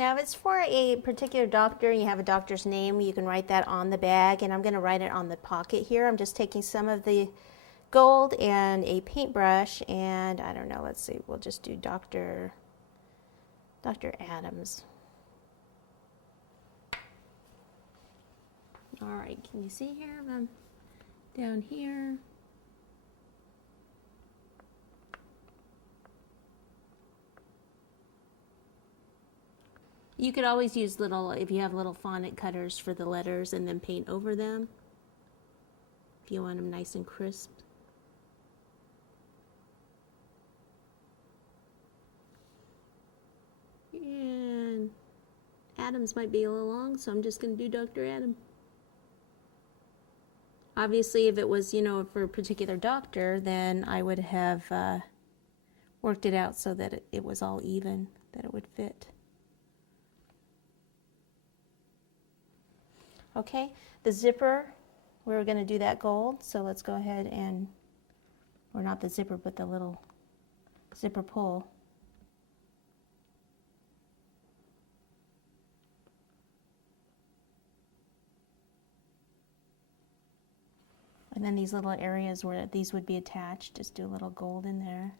Now, if it's for a particular doctor and you have a doctor's name, you can write that on the bag, and I'm going to write it on the pocket here. I'm just taking some of the gold and a paintbrush, and I don't know, let's see, we'll just do Dr. Adams. All right, can you see here? I'm down here. You could always use little, if you have little fondant cutters for the letters, and then paint over them if you want them nice and crisp. And Adams might be a little long, so I'm just going to do Dr. Adam. Obviously, if it was, you know, for a particular doctor, then I would have worked it out so that it was all even, that it would fit. Okay, the zipper, we're going to do that gold, so let's go ahead and, or not the zipper, but the little zipper pull. And then these little areas where these would be attached, just do a little gold in there.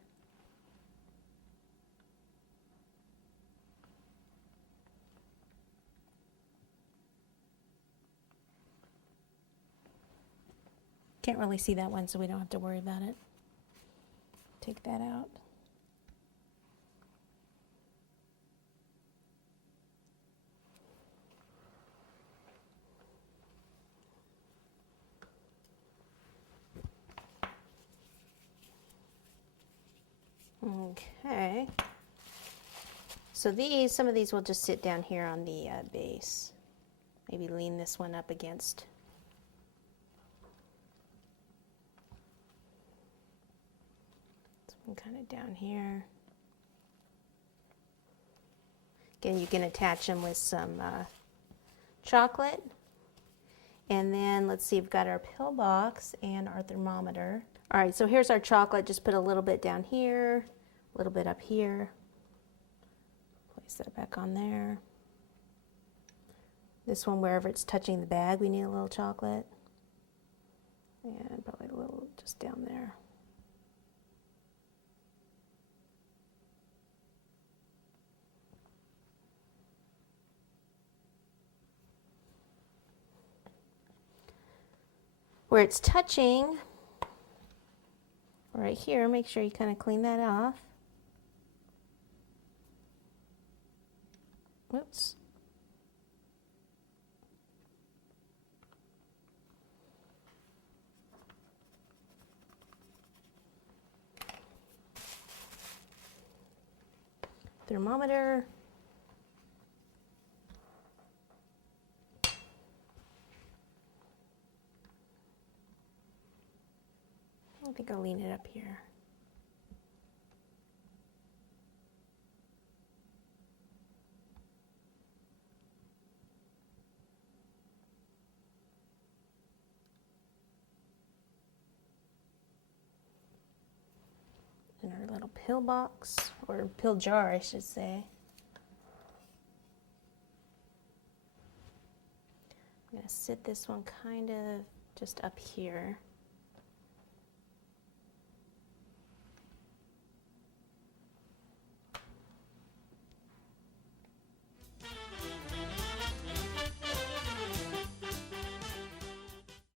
Can't really see that one, so we don't have to worry about it. Take that out. Okay. So these, some of these will just sit down here on the base. Maybe lean this one up against. Kind of down here. Again, you can attach them with some chocolate. And then let's see, we've got our pill box and our thermometer. All right, so here's our chocolate. Just put a little bit down here, a little bit up here. Place that back on there. This one, wherever it's touching the bag, we need a little chocolate. And probably a little just down there. Where it's touching, right here, make sure you kind of clean that off. Oops. Thermometer. I think I'll lean it up here. And our little pill box, or pill jar, I should say. I'm going to sit this one kind of just up here.